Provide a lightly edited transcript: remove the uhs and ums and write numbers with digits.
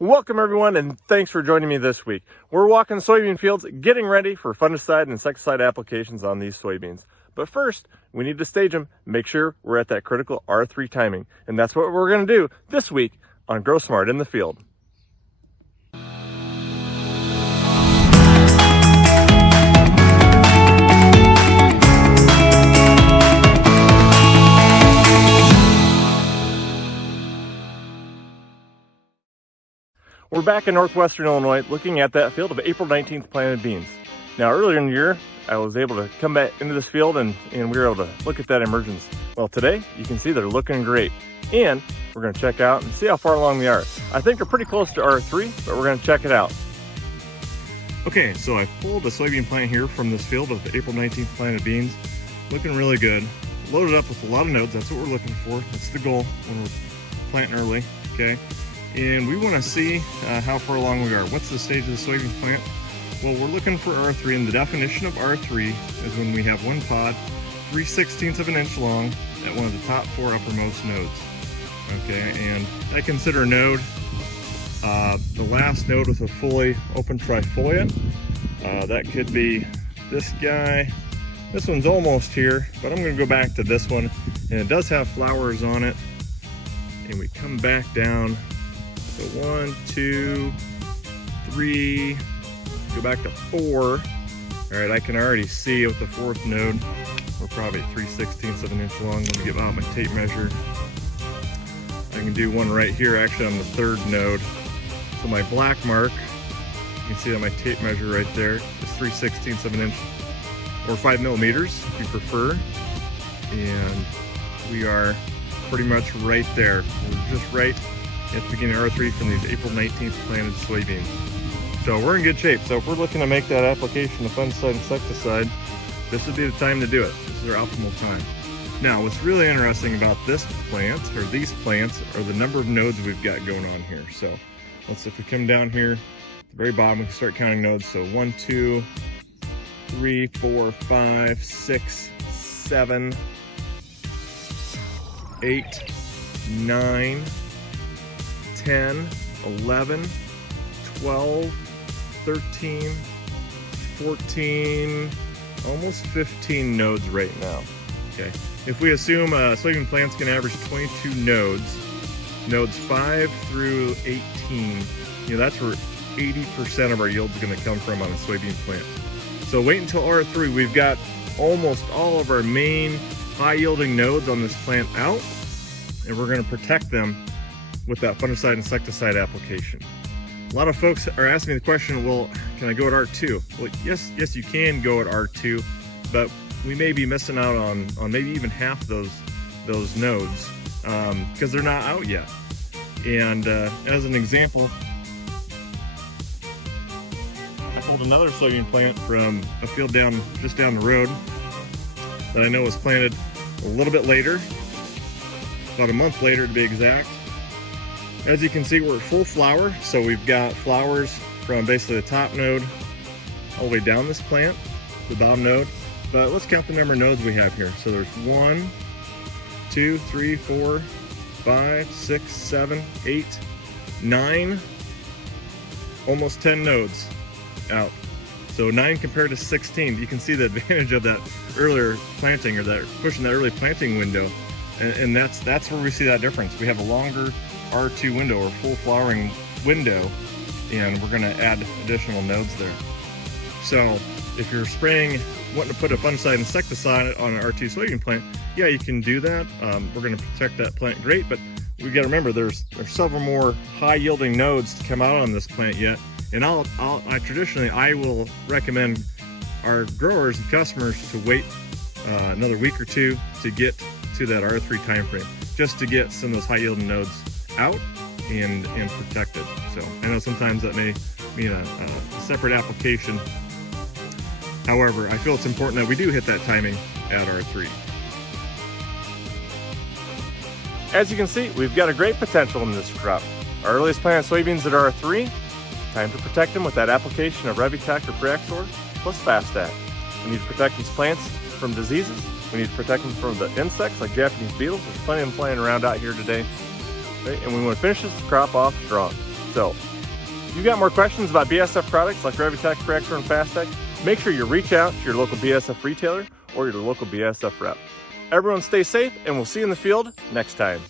Welcome everyone, and thanks for joining me this week. We're walking soybean fields, getting ready for fungicide and insecticide applications on these soybeans. But first, we need to stage them, make sure we're at that critical R3 timing. And that's what we're gonna do this week on Grow Smart in the Field. We're back in northwestern Illinois looking at that field of April 19th planted beans. Now earlier in the year, I was able to come back into this field and we were able to look at that emergence. Well, today you can see they're looking great. And we're gonna check out and see how far along they are. I think they're pretty close to R3, but we're gonna check it out. Okay, so I pulled a soybean plant here from this field of the April 19th planted beans. Looking really good. Loaded up with a lot of nodes, that's what we're looking for. That's the goal when we're planting early, okay? And we want to see how far along we are. What's the stage of the soybean plant? Well, we're looking for R3, and the definition of R3 is when we have one pod 3/16 of an inch long at one of the top 4 uppermost nodes. Okay, and I consider a node the last node with a fully open trifolia. That could be this guy. This one's almost here, but I'm going to go back to this one, and it does have flowers on it. And we come back down. So 1, 2, 3, go back to 4. All right, I can already see with the 4th node, we're probably 3/16 of an inch long. Let me get out my tape measure. I can do one right here, actually on the 3rd node. So my black mark, you can see on my tape measure right there, is 3/16 of an inch, or 5 millimeters if you prefer. And we are pretty much right there. We're just right at the beginning of R3 from these April 19th planted soybeans. So we're in good shape. So if we're looking to make that application of fungicide insecticide, this would be the time to do it. This is our optimal time. Now, what's really interesting about this plant, or these plants, are the number of nodes we've got going on here. So if we come down here, at the very bottom, we can start counting nodes. So 1, 2, 3, 4, 5, 6, 7, 8, 9, 10, 11, 12, 13, 14, almost 15 nodes right now. Okay, if we assume soybean plants can average 22 nodes 5 through 18, that's where 80% of our yield is going to come from on a soybean plant. So wait until R3. We've got almost all of our main high yielding nodes on this plant out, and we're going to protect them with that fungicide insecticide application. A lot of folks are asking me the question, well, can I go at R2? Well, yes, you can go at R2, but we may be missing out on maybe even half those nodes because they're not out yet. And as an example, I pulled another soybean plant from a field just down the road that I know was planted a little bit later, about a month later to be exact. As you can see, we're at full flower, so we've got flowers from basically the top node all the way down this plant, the bottom node. But let's count the number of nodes we have here. So there's 1, 2, 3, 4, 5, 6, 7, 8, 9, almost 10 nodes out. So 9 compared to 16. You can see the advantage of that earlier planting, or that pushing that early planting window. And that's where we see that difference. We have a longer R2 window, or full flowering window, and we're going to add additional nodes there. So if you're wanting to put a fungicide insecticide on an R2 soybean plant, yeah, you can do that. We're going to protect that plant great, but we got to remember there's several more high yielding nodes to come out on this plant yet. And I will recommend our growers and customers to wait another week or two to get to that R3 time frame, just to get some of those high yielding nodes out and protected. So I know sometimes that may mean a separate application. However, I feel it's important that we do hit that timing at R3. As you can see, we've got a great potential in this crop. Our earliest planted soybeans at R3, time to protect them with that application of Revitec or Preaxor plus Fast Act. We need to protect these plants from diseases. We need to protect them from the insects like Japanese beetles. There's plenty of them flying around out here today. Okay? And we want to finish this crop off strong. So, if you've got more questions about BASF products like Revitec, Praxor, and Fastec, make sure you reach out to your local BASF retailer or your local BASF rep. Everyone stay safe, and we'll see you in the field next time.